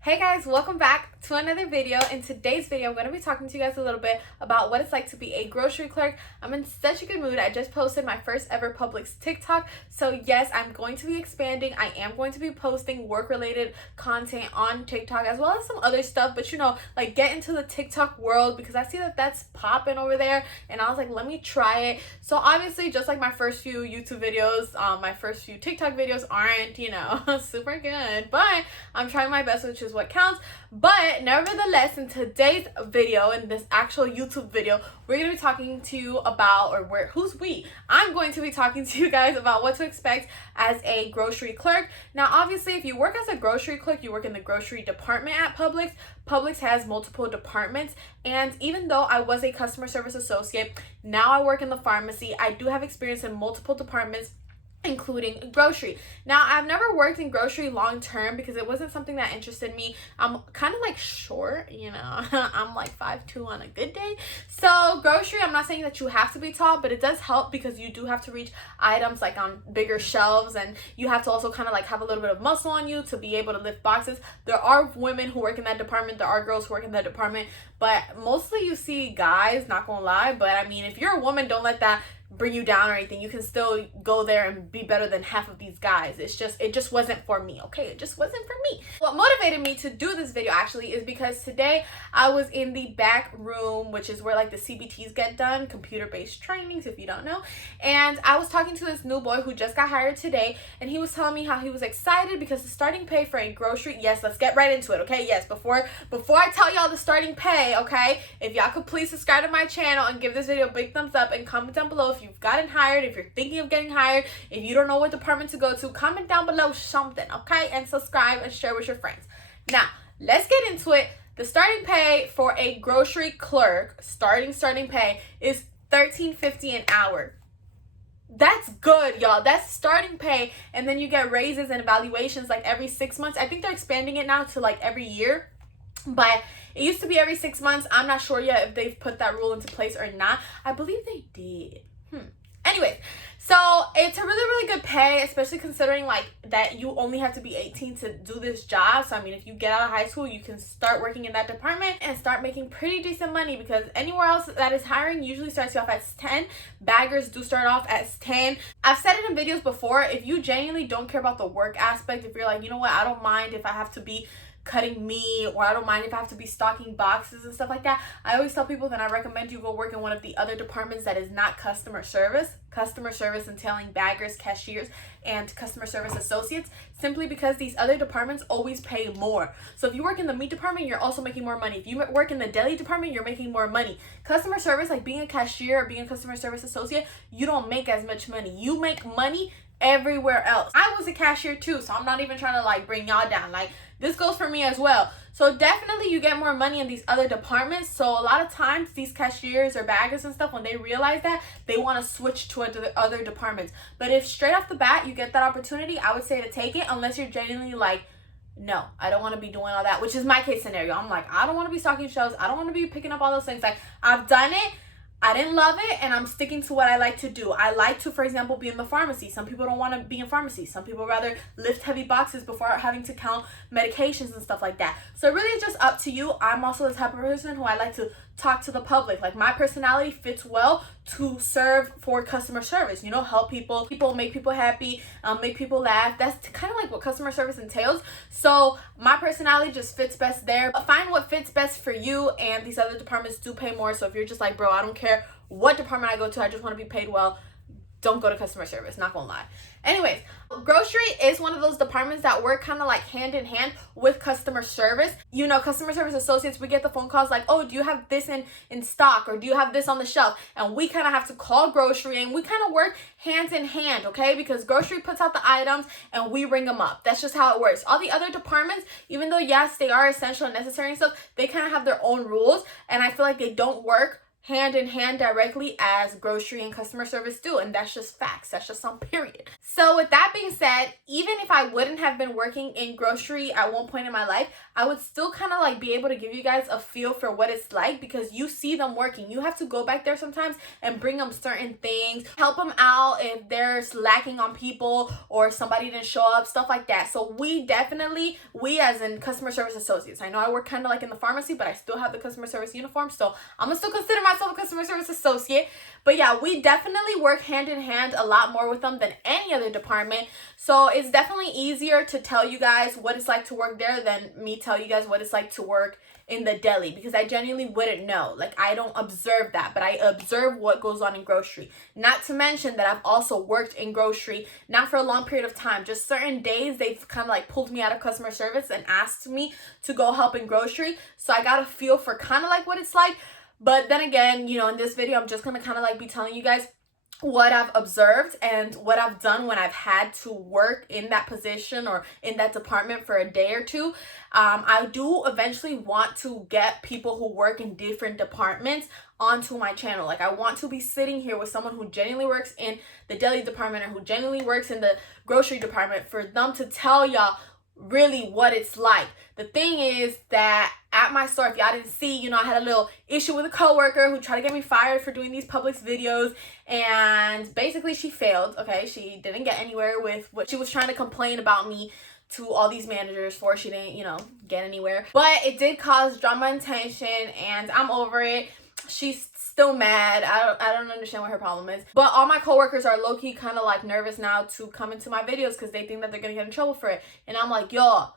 Hey guys, welcome back to another video. In today's video, I'm going to be talking to you guys a little bit about what it's like to be a grocery clerk. I'm in such a good mood. I just posted my first ever Publix TikTok. So yes, I'm going to be expanding. I am going to be posting work-related content on TikTok as well as some other stuff. But you know, like get into the TikTok world because I see that that's popping over there. And I was like, let me try it. So obviously, just like my first few YouTube videos, my first few TikTok videos aren't, you know, super good. But I'm trying my best, which is what counts. But nevertheless, in today's video, in this actual YouTube video, we're going to be talking to you about, who's we? I'm going to be talking to you guys about what to expect as a grocery clerk. Now, obviously, if you work as a grocery clerk, you work in the grocery department at Publix. Publix has multiple departments, and even though I was a customer service associate, now I work in the pharmacy. I do have experience in multiple departments, including grocery. Now, I've never worked in grocery long term because it wasn't something that interested me. I'm kind of like short, you know. I'm like 5'2" on a good day. So grocery, I'm not saying that you have to be tall, but it does help because you do have to reach items like on bigger shelves, and you have to also kind of like have a little bit of muscle on you to be able to lift boxes. There are women who work in that department. There are girls who work in that department, but mostly you see guys, not gonna lie. But I mean, if you're a woman, don't let that bring you down or anything. You can still go there and be better than half of these guys. It just wasn't for me, okay? It just wasn't for me. What motivated me to do this video actually is because today I was in the back room, which is where like the CBTs get done, computer-based trainings if you don't know, and I was talking to this new boy who just got hired today, and he was telling me how he was excited because the starting pay for a grocery, yes, let's get right into it, okay? Yes, before I tell y'all the starting pay, okay, if y'all could please subscribe to my channel and give this video a big thumbs up and comment down below if you've gotten hired, if you're thinking of getting hired, if you don't know what department to go to, comment down below something, okay? And subscribe and share with your friends. Now, let's get into it. The starting pay for a grocery clerk, starting pay is $13.50 an hour. That's good, y'all. That's starting pay, and then you get raises and evaluations like every 6 months. I think they're expanding it now to like every year, but it used to be every 6 months. I'm not sure yet if they've put that rule into place or not. I believe they did. Anyways, so it's a really good pay, especially considering like that you only have to be 18 to do this job. So I mean, if you get out of high school, you can start working in that department and start making pretty decent money, because anywhere else that is hiring usually starts you off at 10. Baggers do start off at 10. I've said it in videos before, if you genuinely don't care about the work aspect, if you're like, you know what, I don't mind if I have to be cutting meat, or I don't mind if I have to be stocking boxes and stuff like that, I always tell people that I recommend you go work in one of the other departments that is not customer service entailing baggers, cashiers, and customer service associates, simply because these other departments always pay more. So if you work in the meat department, you're also making more money. If you work in the deli department, you're making more money. Customer service, like being a cashier or being a customer service associate, you don't make as much money. You make money everywhere else. I was a cashier too, so I'm not even trying to like bring y'all down. Like, this goes for me as well. So definitely you get more money in these other departments. So a lot of times these cashiers or baggers and stuff, when they realize that, they want to switch to other departments. But if straight off the bat you get that opportunity, I would say to take it, unless you're genuinely like, no, I don't want to be doing all that, which is my case scenario. I'm like, I don't want to be stocking shelves. I don't want to be picking up all those things. Like, I've done it. I didn't love it, and I'm sticking to what I like to do. I like to, for example, be in the pharmacy. Some people don't want to be in pharmacy. Some people rather lift heavy boxes before having to count medications and stuff like that. So it really is just up to you. I'm also the type of person who I like to talk to the public. Like, my personality fits well to serve for customer service, you know, help people, make people happy, make people laugh. That's kind of like what customer service entails. So my personality just fits best there. But find what fits best for you, and these other departments do pay more. So if you're just like, bro, I don't care what department I go to, I just want to be paid well, don't go to customer service, not gonna lie. Anyways, grocery is one of those departments that work kind of like hand in hand with customer service. You know, customer service associates, we get the phone calls like, oh, do you have this in stock, or do you have this on the shelf? And we kind of have to call grocery, and we kind of work hands in hand, okay? Because grocery puts out the items and we ring them up. That's just how it works. All the other departments, even though yes, they are essential and necessary and stuff, they kind of have their own rules, and I feel like they don't work hand in hand directly as grocery and customer service do, and that's just facts. That's just on period. So with that being said, even if I wouldn't have been working in grocery at one point in my life, I would still kind of like be able to give you guys a feel for what it's like, because you see them working. You have to go back there sometimes and bring them certain things, help them out if there's lacking on people or somebody didn't show up, stuff like that. So we as in customer service associates, I know I work kind of like in the pharmacy, but I still have the customer service uniform, so I'm gonna still consider myself a customer service associate. But yeah, we definitely work hand in hand a lot more with them than any other department. So it's definitely easier to tell you guys what it's like to work there than me tell you guys what it's like to work in the deli, because I genuinely wouldn't know. Like, I don't observe that, but I observe what goes on in grocery. Not to mention that I've also worked in grocery, not for a long period of time, just certain days they've kind of like pulled me out of customer service and asked me to go help in grocery. So I got a feel for kind of like what it's like. But then again, you know, in this video, I'm just going to kind of like be telling you guys what I've observed and what I've done when I've had to work in that position or in that department for a day or two. I do eventually want to get people who work in different departments onto my channel. Like, I want to be sitting here with someone who genuinely works in the deli department or who genuinely works in the grocery department for them to tell y'all really what it's like. The thing is that at my store, if y'all didn't see, you know, I had a little issue with a coworker who tried to get me fired for doing these Publix videos, and basically she failed. Okay, she didn't get anywhere with what she was trying to complain about me to all these managers for. She didn't, you know, get anywhere, but it did cause drama and tension, and I'm over it. She's still mad. I don't understand what her problem is. But all my coworkers are low-key kind of like nervous now to come into my videos because they think that they're gonna get in trouble for it. And I'm like, y'all,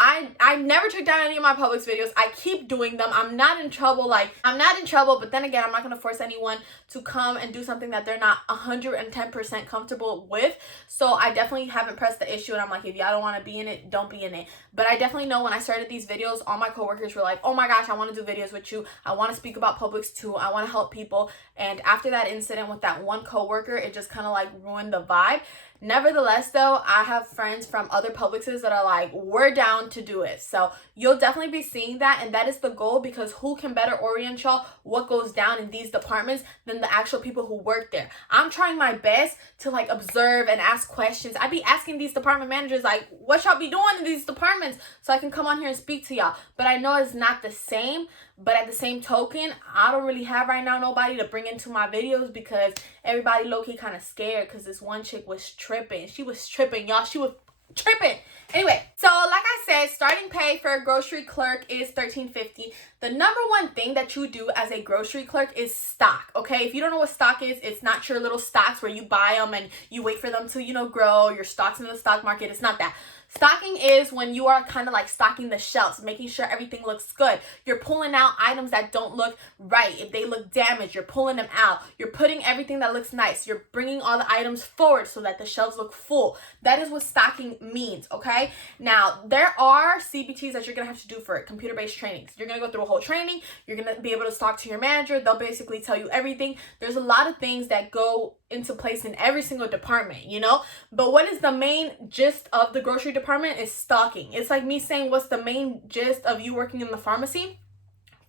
I never took down any of my Publix videos. I keep doing them. I'm not in trouble. Like, I'm not in trouble, but then again, I'm not going to force anyone to come and do something that they're not 110% comfortable with. So I definitely haven't pressed the issue, and I'm like, if y'all don't want to be in it, don't be in it. But I definitely know when I started these videos, all my coworkers were like, oh my gosh, I want to do videos with you. I want to speak about Publix too. I want to help people. And after that incident with that one coworker, it just kind of like ruined the vibe. Nevertheless, though, I have friends from other Publixes that are like, we're down to do it. So you'll definitely be seeing that, and that is the goal, because who can better orient y'all what goes down in these departments than the actual people who work there? I'm trying my best to like observe and ask questions. I be asking these department managers like, what y'all be doing in these departments, so I can come on here and speak to y'all. But I know it's not the same. But at the same token, I don't really have right now nobody to bring into my videos, because everybody low-key kind of scared because this one chick was tripping. She was tripping, y'all. She was tripping. Anyway, so like I said, starting pay for a grocery clerk is $13.50. The number one thing that you do as a grocery clerk is stock, okay? If you don't know what stock is, it's not your little stocks where you buy them and you wait for them to, you know, grow. Your stocks in the stock market. It's not that. Stocking is when you are kind of like stocking the shelves, making sure everything looks good. You're pulling out items that don't look right. If they look damaged, you're pulling them out. You're putting everything that looks nice. You're bringing all the items forward so that the shelves look full. That is what stocking means, okay? Now, there are CBTs that you're going to have to do for it, computer-based trainings. You're going to go through a whole training. You're going to be able to talk to your manager. They'll basically tell you everything. There's a lot of things that go into place in every single department, you know? But what is the main gist of the grocery department is stocking. It's like me saying, what's the main gist of you working in the pharmacy?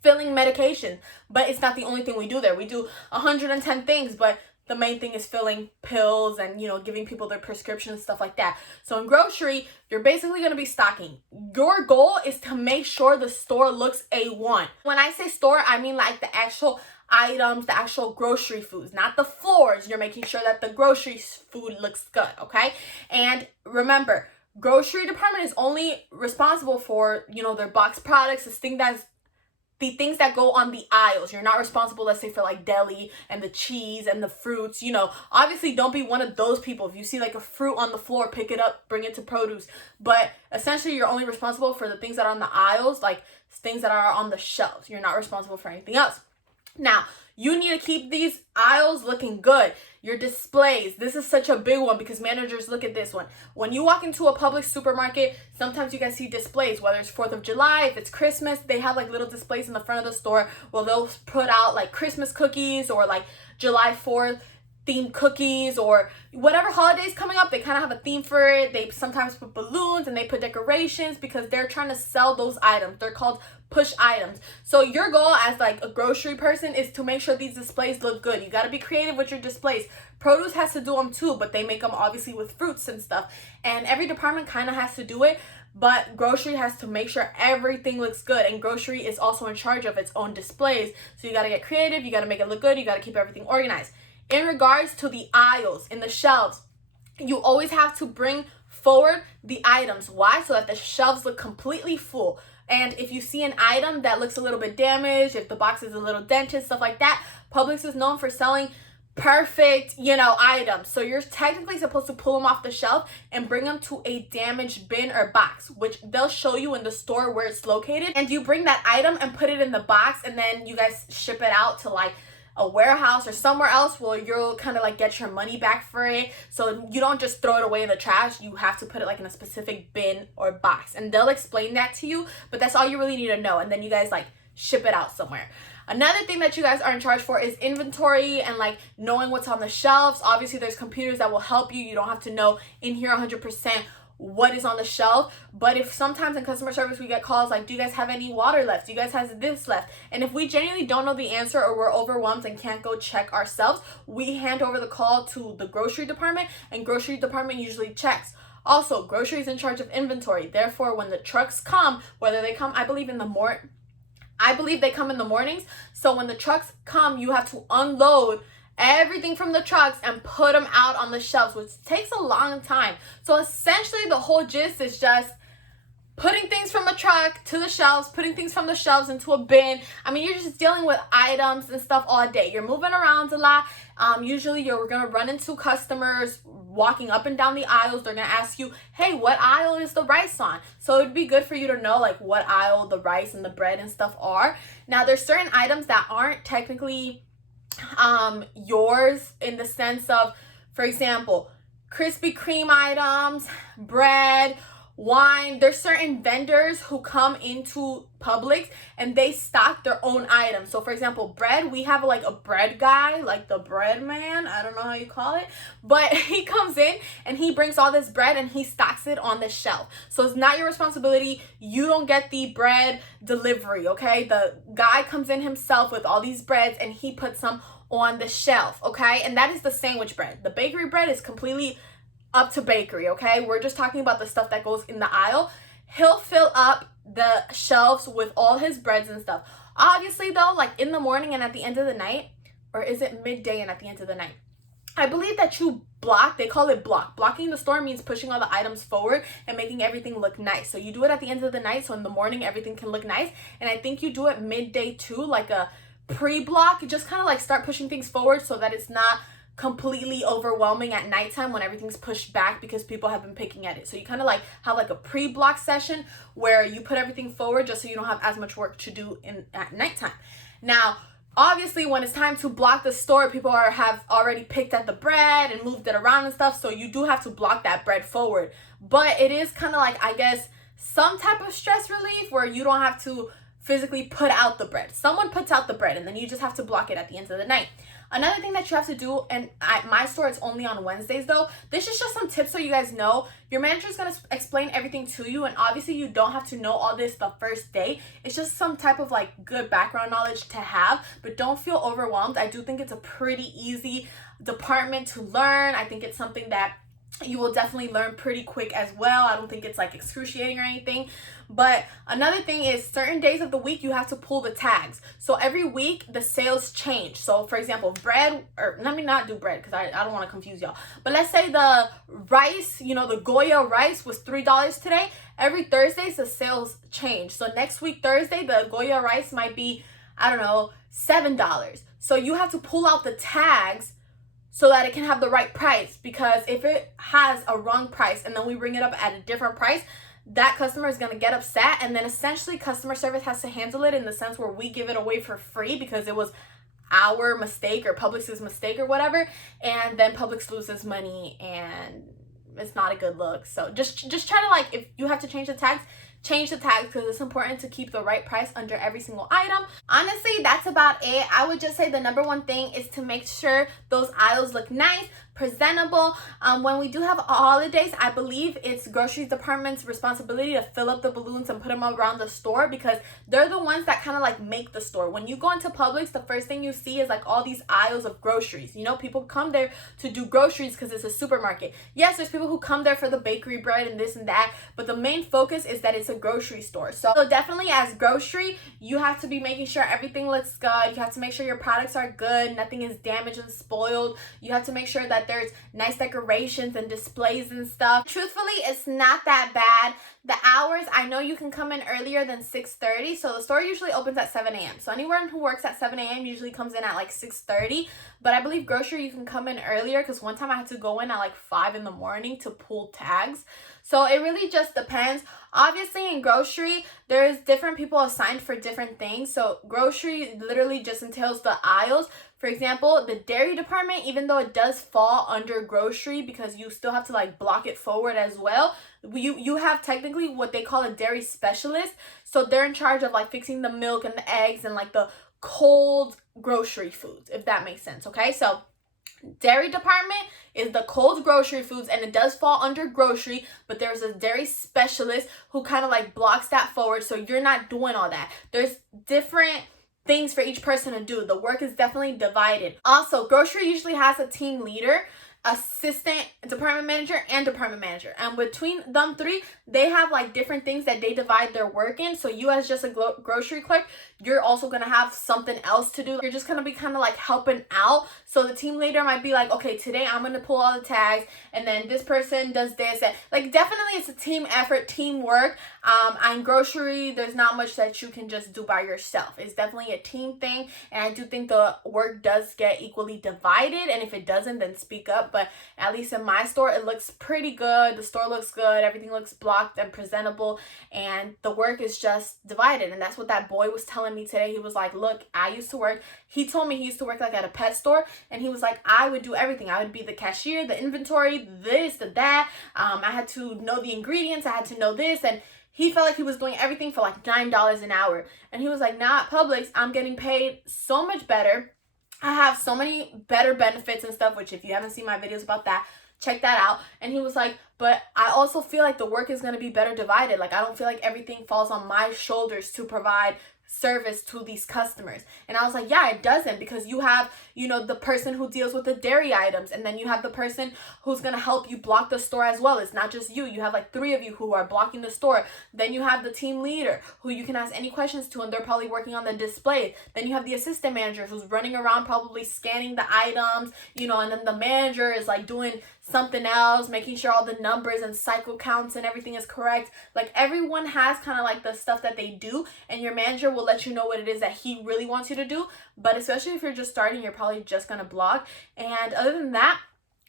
Filling medication. But it's not the only thing we do there. We do 110 things, but the main thing is filling pills and, you know, giving people their prescriptions, stuff like that. So in grocery, you're basically going to be stocking. Your goal is to make sure the store looks A1. When I say store, I mean like the actual items, the actual grocery foods, not the floors. You're making sure that the grocery food looks good, okay? And remember, grocery department is only responsible for, you know, their box products, the things that go on the aisles. You're not responsible, let's say, for like deli and the cheese and the fruits. You know, obviously don't be one of those people. If you see like a fruit on the floor, pick it up, bring it to produce. But essentially, you're only responsible for the things that are on the aisles, like things that are on the shelves. You're not responsible for anything else. Now, you need to keep these aisles looking good. Your displays, this is such a big one because managers look at this one. When you walk into a Publix supermarket, sometimes you guys see displays, whether it's 4th of July, if it's Christmas, they have like little displays in the front of the store where they'll put out like Christmas cookies or like July 4th. themed cookies, or whatever holidays coming up, they kind of have a theme for it. They sometimes put balloons and they put decorations because they're trying to sell those items. They're called push items. So your goal as like a grocery person is to make sure these displays look good. You got to be creative with your displays. Produce has to do them too, but they make them obviously with fruits and stuff, and every department kind of has to do it. But grocery has to make sure everything looks good, and grocery is also in charge of its own displays. So you got to get creative, you got to make it look good, you got to keep everything organized. In regards to the aisles, in the shelves, you always have to bring forward the items. Why? So that the shelves look completely full. And if you see an item that looks a little bit damaged, if the box is a little dented, stuff like that, Publix is known for selling perfect, items. So you're technically supposed to pull them off the shelf and bring them to a damaged bin or box, which they'll show you in the store where it's located. And you bring that item and put it in the box, and then you guys ship it out to like a warehouse or somewhere else where you'll kind of like get your money back for it. So you don't just throw it away in the trash. You have to put it like in a specific bin or box, and they'll explain that to you, but that's all you really need to know. And then you guys like ship it out somewhere. Another thing that you guys are in charge for is inventory and like knowing what's on the shelves. Obviously there's computers that will help you. You don't have to know in here 100% what is on the shelf. But if sometimes in customer service we get calls like, do you guys have any water left? Do you guys have this left? And if we genuinely don't know the answer, or we're overwhelmed and can't go check ourselves, we hand over the call to the grocery department, and grocery department usually checks. Also, grocery is in charge of inventory. Therefore, when the trucks come, whether they come, I believe they come in the mornings. So when the trucks come, you have to unload everything from the trucks and put them out on the shelves, which takes a long time. So essentially the whole gist is just putting things from a truck to the shelves, putting things from the shelves into a bin. I mean, you're just dealing with items and stuff all day. You're moving around a lot. Usually you're going to run into customers walking up and down the aisles. They're going to ask you, hey, what aisle is the rice on? So it'd be good for you to know like what aisle the rice and the bread and stuff are. Now, there's certain items that aren't technically yours, in the sense of, for example, Krispy Kreme items, bread, wine. There's certain vendors who come into Publix and they stock their own items. So for example, bread, we have like a bread guy, like the bread man, I don't know how you call it, but he comes in and he brings all this bread and he stocks it on the shelf. So it's not your responsibility. You don't get the bread delivery, okay? The guy comes in himself with all these breads and he puts some on the shelf, okay? And that is the sandwich bread. The bakery bread is completely up to bakery, okay? We're just talking about the stuff that goes in the aisle. He'll fill up the shelves with all his breads and stuff. Obviously though, like in the morning and at the end of the night, or is it midday and at the end of the night? I believe that you block, they call it block. Blocking the store means pushing all the items forward and making everything look nice. So you do it at the end of the night, so in the morning everything can look nice. And I think you do it midday too, like a pre-block. You just kind of like start pushing things forward so that it's not completely overwhelming at nighttime when everything's pushed back because people have been picking at it. So you kind of like have like a pre-block session where you put everything forward just so you don't have as much work to do at nighttime. Now, obviously when it's time to block the store, people have already picked at the bread and moved it around and stuff, so you do have to block that bread forward. But it is kind of like, I guess, some type of stress relief where you don't have to physically put out the bread. Someone puts out the bread and then you just have to block it at the end of the night. Another thing that you have to do, and at my store it's only on Wednesdays though, this is just some tips so you guys know. Your manager is going to explain everything to you, and obviously you don't have to know all this the first day. It's just some type of like good background knowledge to have, but don't feel overwhelmed. I do think it's a pretty easy department to learn. I think it's something that you will definitely learn pretty quick as well. I don't think it's like excruciating or anything. But another thing is certain days of the week you have to pull the tags. So every week the sales change. So for example, bread, or let me not do bread because I don't want to confuse y'all. But let's say the rice, the Goya rice was $3 today. Every Thursdays the sales change. So next week Thursday the Goya rice might be, I don't know, $7. So you have to pull out the tags so that it can have the right price, because if it has a wrong price and then we bring it up at a different price, that customer is going to get upset, and then essentially customer service has to handle it in the sense where we give it away for free because it was our mistake or Publix's mistake or whatever, and then Publix loses money and it's not a good look. So just try to, like, if you have to change the tags, change the tags because it's important to keep the right price under every single item. Honestly, that's about it. I would just say the number one thing is to make sure those aisles look nice, presentable. When we do have holidays, I believe it's groceries department's responsibility to fill up the balloons and put them around the store, because they're the ones that kind of like make the store. When you go into Publix, the first thing you see is like all these aisles of groceries. You know, people come there to do groceries because it's a supermarket. Yes, there's people who come there for the bakery bread and this and that, but the main focus is that it's a grocery store. So definitely as grocery, you have to be making sure everything looks good. You have to make sure your products are good, nothing is damaged and spoiled. You have to make sure that there's nice decorations and displays and stuff. Truthfully, it's not that bad. The hours, I know you can come in earlier than 6:30, so the store usually opens at 7 a.m. So anyone who works at 7 a.m. usually comes in at like 6:30, but I believe grocery you can come in earlier, because one time I had to go in at like 5 in the morning to pull tags. So it really just depends. Obviously in grocery, there's different people assigned for different things. So grocery literally just entails the aisles. For example, the dairy department, even though it does fall under grocery because you still have to like block it forward as well, you have technically what they call a dairy specialist. So they're in charge of like fixing the milk and the eggs and like the cold grocery foods, if that makes sense. Okay, so dairy department is the cold grocery foods, and it does fall under grocery, but there's a dairy specialist who kind of like blocks that forward, so you're not doing all that. There's different things for each person to do. The work is definitely divided. Also, grocery usually has a team leader, assistant, department manager, and department manager, and between them three, they have like different things that they divide their work in. So you as just a grocery clerk, you're also gonna have something else to do. You're just gonna be kind of like helping out. So the team leader might be like, okay, today I'm gonna pull all the tags, and then this person does this. And like definitely it's a team effort, teamwork. On grocery, there's not much that you can just do by yourself. It's definitely a team thing, and I do think the work does get equally divided, and if it doesn't, then speak up. But at least in my store, it looks pretty good. The store looks good, everything looks blocked and presentable, and the work is just divided. And that's what that boy was telling me today. He was like, look, I used to work, he told me he used to work like at a pet store, and he was like, I would do everything. I would be the cashier, the inventory, this, the that. I had to know the ingredients, I had to know this, and he felt like he was doing everything for like $9 an hour. And he was like, now at Publix, I'm getting paid so much better. I have so many better benefits and stuff, which if you haven't seen my videos about that, check that out. And he was like, but I also feel like the work is going to be better divided. Like, I don't feel like everything falls on my shoulders to provide service to these customers. And I was like, yeah, it doesn't, because you have, you know, the person who deals with the dairy items, and then you have the person who's gonna help you block the store as well. It's not just you have like 3 of you who are blocking the store. Then you have the team leader who you can ask any questions to, and they're probably working on the display. Then you have the assistant manager who's running around probably scanning the items, you know, and then the manager is like doing something else, making sure all the numbers and cycle counts and everything is correct. Like, everyone has kind of like the stuff that they do, and your manager will let you know what it is that he really wants you to do. But especially if you're just starting, you're probably just gonna block. And other than that,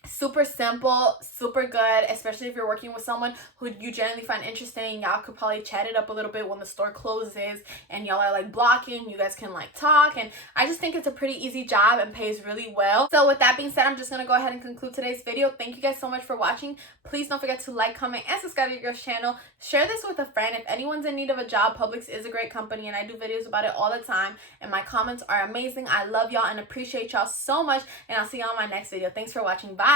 super simple, super good, especially if you're working with someone who you generally find interesting. Y'all could probably chat it up a little bit when the store closes and y'all are like blocking. You guys can like talk, and I just think it's a pretty easy job and pays really well. So with that being said, I'm just gonna go ahead and conclude today's video. Thank you guys so much for watching. Please don't forget to like, comment, and subscribe to your girl's channel. Share this with a friend. If anyone's in need of a job, Publix is a great company, and I do videos about it all the time, and my comments are amazing. I love y'all and appreciate y'all so much, and I'll see y'all in my next video. Thanks for watching. Bye.